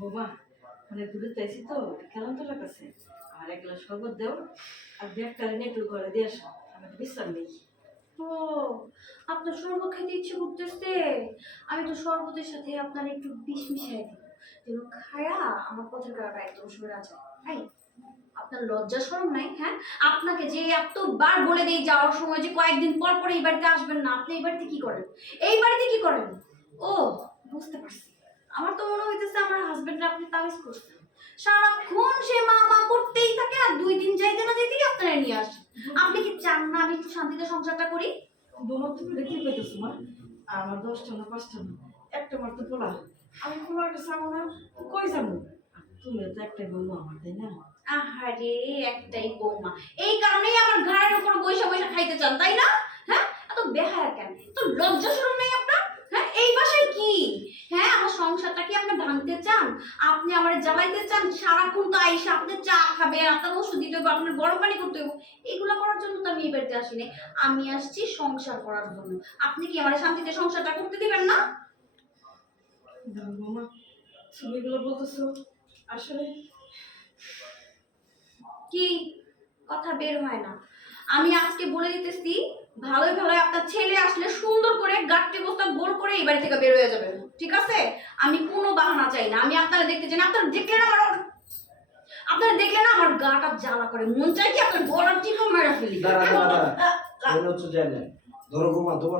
বোমা অনেক দূরে চাইছি তো কেমন তো লাগতেছে। আর এক গ্লাস শরবত দাও আর ব্যাগটা নিয়ে একটু ঘরে দিয়ে আসো, আমি তো বিশ্রাম নেই। ও, আপনার শরবত খেতে ইচ্ছে করতেছে। আমি তো শরবতের সাথে আপনার একটু বিষ মিশিয়ে দিব, যেন খায়া আমার পথের কাটা একদম সরে আছে। এই, আপনার লজ্জা শরম নাই? হ্যাঁ, আপনাকে যে এতবার বলে দিই যাওয়ার সময় যে কয়েকদিন পর পর এই বাড়িতে আসবেন না, আপনি এই বাড়িতে কি করেন? এই বাড়িতে কি করেন? ও, বুঝতে পারছি। আমার তো মনে হইতেছে আমার হাজবেন্ডরা আপনি তাবিজ করছেন। সারাক্ষণ সে মা মা করতেই থাকে, আর 2 দিন যাইতে না যেতেই আপনারা নিয়ে আসে। আপনি কি চান না আমি একটু শান্তিতে সংসারটা করি? বোমা তুমি দেখি পেতেছো মা, আমার 10টা না 5টা না একটা মাত্র পোলা, আমি পোলাটা চাবো না, কই যাবো? তুমি তো একটাই বলবো আমার, তাই না? আহারে, একটাই বৌমা, এই কারণেই আমার ঘাড়ের উপর বৈশা বৈশা খাইতে চান, তাই না? হ্যাঁ, এত বেহায়া কেন? তো লজ্জা শরম নেই আপনার? হ্যাঁ, এই বাসায় কি? হ্যাঁ, আমার সংসারটা কি আপনি ভাঙতে চান? আপনি আমার জ্বালাইতে চান? সারাক্ষণ তো আইসা আপনি চা খাবে, আপনার ওষুধ দিতে হবে, আপনার গরম পানি করতে হবে। এগুলো করার জন্য তো আমি এই বাড়িতে আসি নাই। আমি আসছি সংসার করার জন্য। আপনি কি আমার শান্তিতে সংসারটা করতে দিবেন না? বোমা তুমি এগুলো বলতেছো আসলে? কি কথা বের হয় না? আমি আজকে বলে দিতেছি, ভালোই ভালোই আপনার ছেলে আসলে সুন্দর করে গাঁটটি বস্তা গোল করে এই বাড়ি থেকে বের হয়ে যাবেন, ঠিক আছে? আমি কোনো বাহানা চাই না। আমি আপনারা দেখতে চাই না। আপনারা দেখলে না আমার গাটা জ্বালা করে, মন চাই কি আপনার গলার টিপা মেরে ফেলি। দাঁড়া দাঁড়া দাঁড়া, মনে হচ্ছে জানেন ধরো বোমা তোমার